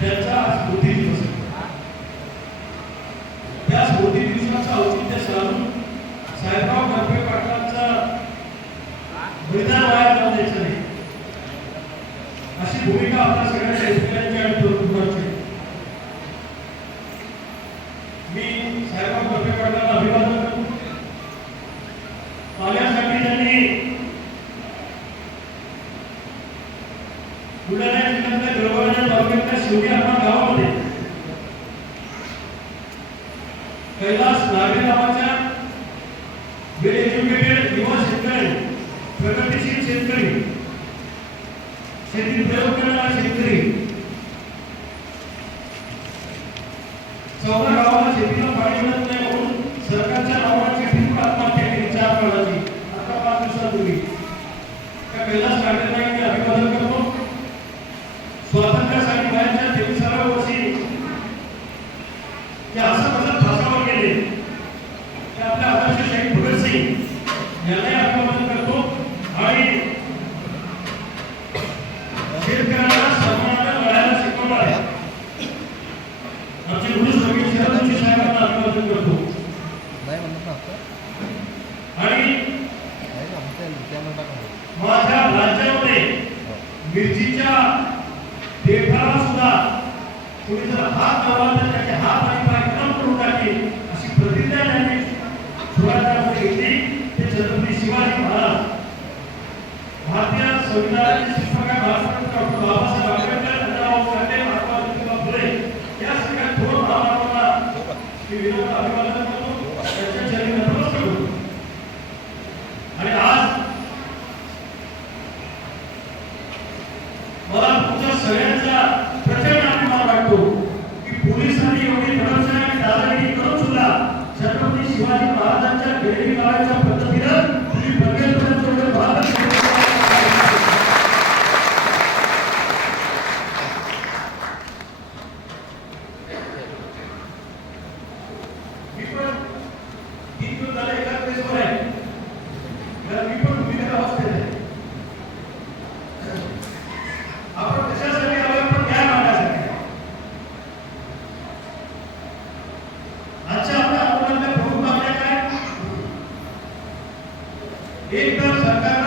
त्यांचा स्मृती दिवस त्या स्मृती दिवसाचं औचित्य साधून साहेबराव पाटलांचा बलिदान वाया जाऊ द्यायचं नाही. अशी भूमिका आपल्या सगळ्या शेतकऱ्यांची आणि तरुणांची मी साहेबराव पाटलांना अभिवादन करतो. त्यांनी बुलढाणा तालुक्यातल्या शेवटी आपल्या गावामध्ये कैलास नागरे नावाच्या वेल एज्युकेटेड युवा शेतकरी प्रगतीशील शेतकरी शेती प्रयोग करणारा शेतकरी चौदा गावाला शेतीला पाणी मिळत नाही तेविसाव्या वर्षी ते असं कसं फासावर गेले ते आपल्या आदर्श शहीद भगतसिंग यांनाही अभिवादन करतो आणि शेतकऱ्यांना सन्मानाने लढायला शिकवणारे आमचे गुरु स्वामी शरदजी साहेबांना अभिवादन करतो. आणि माझ्या राज्यामध्ये मिरचीच्या देठाला सुद्धा कोणी जर हात लावला तर त्याचे हात आणि पाय क्रम करून टाकेल अशी प्रतिज्ञा त्यांनी स्वराज्यामध्ये घेतली. ते छत्रपती शिवाजी महाराज. भारतीय संविधानाचे शिल्पकार भारतरत्न डॉक्टर बाबासाहेब आंबेडकर अण्णाभाऊ साठे महात्मा ज्योतिबा फुले या सगळ्या थोर महामानवांना विनोद अभिवादन करतो त्यांच्या चरणी नतमस्तक होतो आणि आज आमच्या सगळ्यांचा प्रचंड अभिमान वाटतो की पोलिसांनी एवढी दडपशाही आणि दादागिरी करून सुद्धा छत्रपती शिवाजी महाराजांच्या गेलेली लावायच्या एक तर